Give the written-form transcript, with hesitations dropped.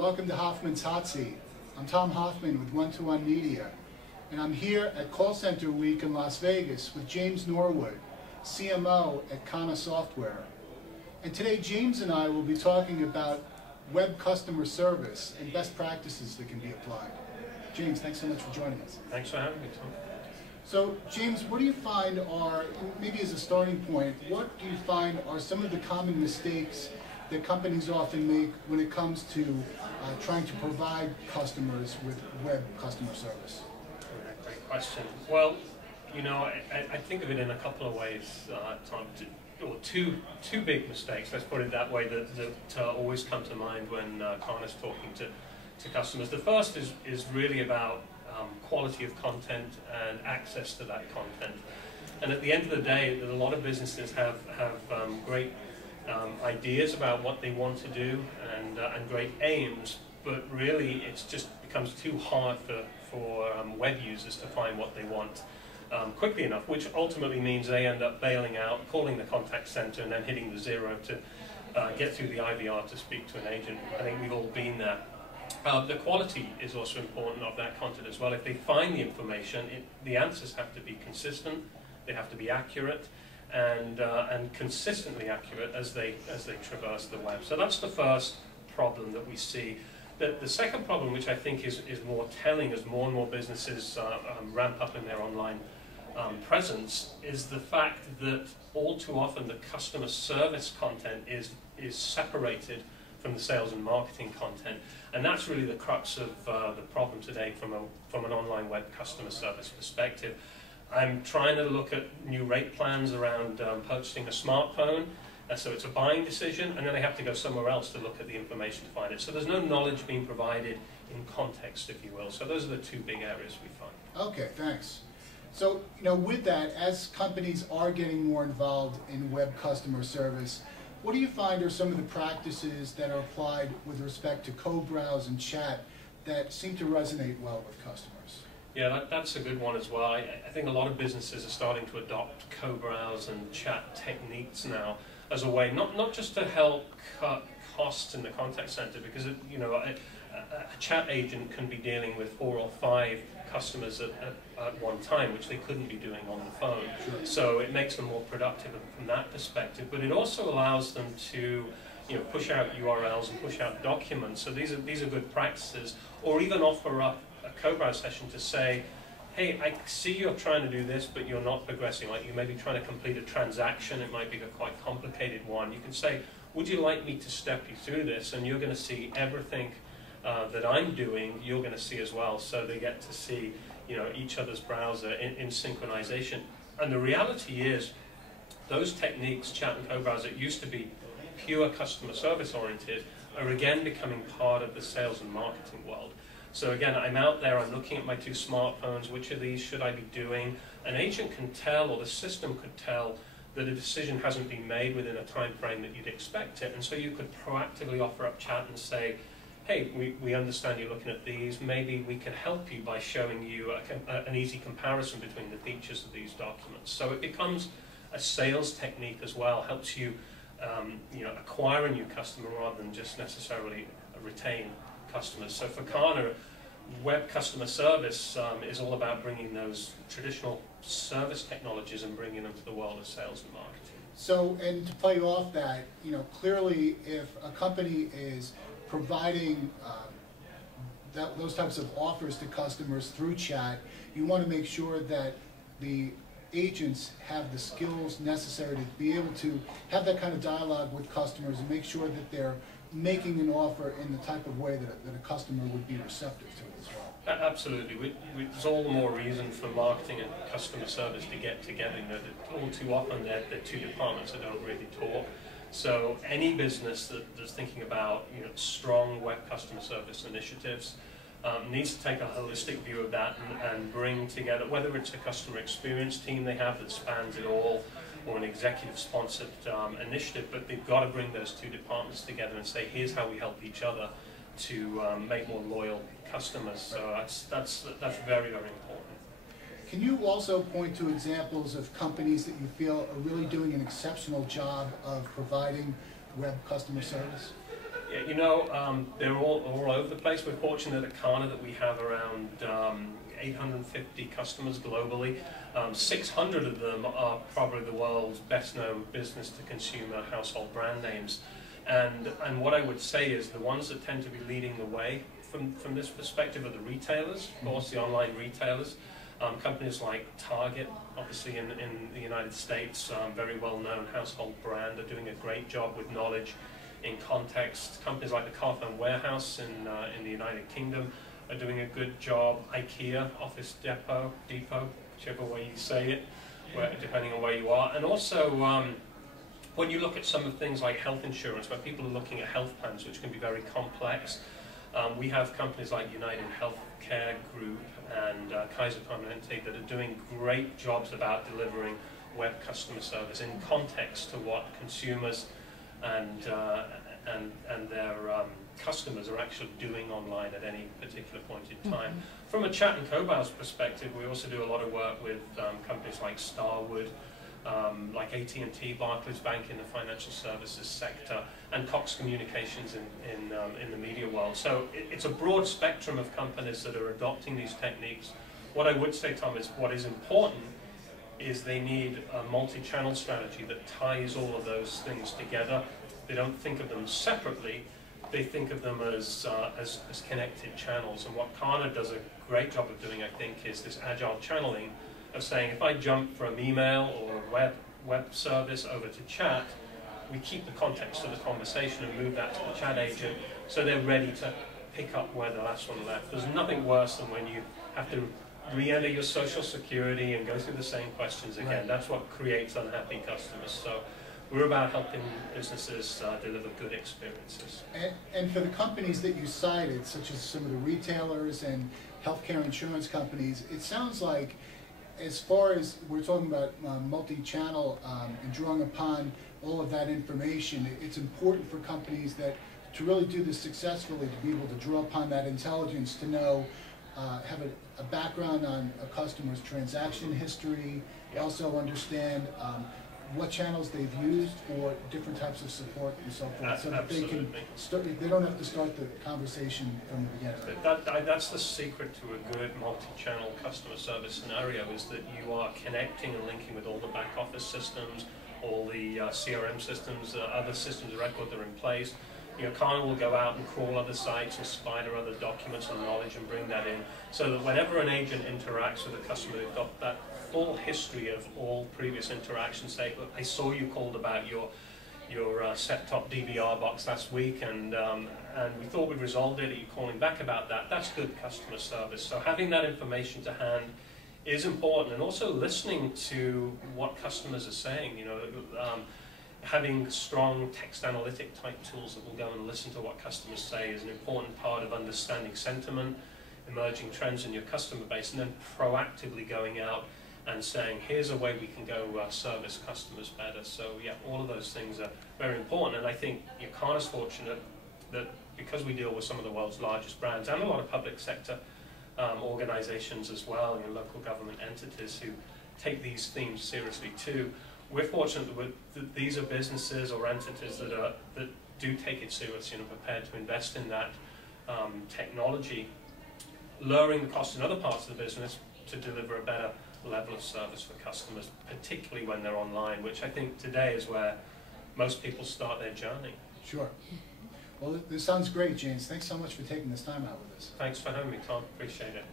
welcome to Hoffman's Hot Seat. I'm Tom Hoffman with One-to-One Media, and I'm here at Call Center Week in Las Vegas with James Norwood, CMO at KANA Software. And today James and I will be talking about web customer service and best practices that can be applied. James, thanks so much for joining us. Thanks for having me, Tom. So, James, what do you find are, maybe as a starting point, what do you find are some of the common mistakes that companies often make when it comes to trying to provide customers with web customer service? Great question. Well, you know, I think of it in a couple of ways, Tom. Or two big mistakes, let's put it that way, that always come to mind when KANA's talking to customers. The first is really about quality of content and access to that content. And at the end of the day, a lot of businesses have great ideas about what they want to do and great aims, but really it just becomes too hard for web users to find what they want quickly enough, which ultimately means they end up bailing out, calling the contact center, and then hitting the 0 to get through the IVR to speak to an agent. I think we've all been there. The quality is also important of that content as well. If they find the information, the answers have to be consistent, they have to be accurate, and consistently accurate as they traverse the web. So that's the first problem that we see. The second problem, which I think is more telling as more and more businesses ramp up in their online presence, is the fact that all too often the customer service content is separated from the sales and marketing content. And that's really the crux of the problem today from an online web customer service perspective. I'm trying to look at new rate plans around purchasing a smartphone, so it's a buying decision, and then I have to go somewhere else to look at the information to find it. So there's no knowledge being provided in context, if you will. So those are the two big areas we find. Okay, thanks. So, you know, with that, as companies are getting more involved in web customer service, what do you find are some of the practices that are applied with respect to co-browse and chat that seem to resonate well with customers? Yeah, that's a good one as well. I think a lot of businesses are starting to adopt co-browse and chat techniques now as a way, not just to help cut costs in the contact center, because you know, a chat agent can be dealing with 4 or 5 customers at one time, which they couldn't be doing on the phone. Sure. So it makes them more productive from that perspective, but it also allows them to, you know, push out URLs and push out documents. So these are good practices, or even offer up a co-browse session to say, hey, I see you're trying to do this, but you're not progressing. Like, you may be trying to complete a transaction, it might be a quite complicated one. You can say, would you like me to step you through this? And you're going to see everything that I'm doing, you're going to see as well. So they get to see, you know, each other's browser in synchronization. And the reality is, those techniques, chat and co-browse, that used to be pure customer service oriented, are again becoming part of the sales and marketing world. So again, I'm out there, I'm looking at my 2 smartphones, which of these should I be doing? An agent can tell, or the system could tell, that a decision hasn't been made within a time frame that you'd expect it, and so you could proactively offer up chat and say, hey, we understand you're looking at these, maybe we can help you by showing you an easy comparison between the features of these documents. So it becomes a sales technique as well, helps you, you know, acquire a new customer rather than just necessarily retain customers. So for KANA, web customer service is all about bringing those traditional service technologies and bringing them to the world of sales and marketing. So, and to play off that, you know, clearly if a company is providing those types of offers to customers through chat, you want to make sure that the agents have the skills necessary to be able to have that kind of dialogue with customers and make sure that they're making an offer in the type of way that a customer would be receptive to it as well. Absolutely. There's all the more reason for marketing and customer service to get together. You know, all too often they're 2 departments that don't really talk. So any business that's thinking about, you know, strong web customer service initiatives needs to take a holistic view of that and bring together, whether it's a customer experience team they have that spans it all, or an executive-sponsored initiative, but they've got to bring those 2 departments together and say, here's how we help each other to make more loyal customers. So that's very, very important. Can you also point to examples of companies that you feel are really doing an exceptional job of providing web customer service? Yeah, you know, they're all over the place. We're fortunate at KANA that we have around 850 customers globally. 600 of them are probably the world's best-known business-to-consumer household brand names. And what I would say is the ones that tend to be leading the way from this perspective are the retailers, of course, the online retailers. Companies like Target, obviously in the United States, very well-known household brand, are doing a great job with knowledge in context. Companies like the Hoffman warehouse in the United Kingdom are doing a good job. IKEA, Office Depot, whichever way you say it, depending on where you are. And also, when you look at some of the things like health insurance, where people are looking at health plans, which can be very complex, we have companies like United Healthcare Group and Kaiser Permanente that are doing great jobs about delivering web customer service in context to what consumers and their customers are actually doing online at any particular point in time. From a chat and co-browse perspective, we also do a lot of work with companies like Starwood, like AT&T, Barclays Bank in the financial services sector, and Cox Communications in the media world. So it's a broad spectrum of companies that are adopting these techniques. What I would say, Tom, is what is important is they need a multi-channel strategy that ties all of those things together. They don't think of them separately, they think of them as connected channels. And what KANA does a great job of doing, I think, is this agile channeling of saying, if I jump from email or a web service over to chat, we keep the context of the conversation and move that to the chat agent so they're ready to pick up where the last one left. There's nothing worse than when you have to re-enter your social security and go through the same questions again. Right. That's what creates unhappy customers. So we're about helping businesses deliver good experiences. And for the companies that you cited, such as some of the retailers and healthcare insurance companies, it sounds like, as far as we're talking about multi-channel and drawing upon all of that information, it's important for companies that to really do this successfully, to be able to draw upon that intelligence, to know, have a background on a customer's transaction history, also understand what channels they've used for different types of support and so forth, so that they can start, they don't have to start the conversation from the beginning. That's the secret to a good multi-channel customer service scenario, is that you are connecting and linking with all the back office systems, all the CRM systems, other systems of record that are in place. You know, KANA will go out and crawl other sites and spider other documents and knowledge and bring that in, so that whenever an agent interacts with a customer, they've got that full history of all previous interactions. Say, look, I saw you called about your set-top DVR box last week, and we thought we resolved it. Are you calling back about that? That's good customer service. So having that information to hand is important, and also listening to what customers are saying. You know, having strong text analytic type tools that will go and listen to what customers say is an important part of understanding sentiment, emerging trends in your customer base, and then proactively going out and saying, here's a way we can go service customers better. So yeah, all of those things are very important, and I think KANA's fortunate that because we deal with some of the world's largest brands and a lot of public sector organizations as well, and local government entities who take these themes seriously too. We're fortunate that these are businesses or entities that do take it seriously and are prepared to invest in that technology, lowering the cost in other parts of the business to deliver a better level of service for customers, particularly when they're online, which I think today is where most people start their journey. Sure. Well, this sounds great, James. Thanks so much for taking this time out with us. Thanks for having me, Tom. Appreciate it.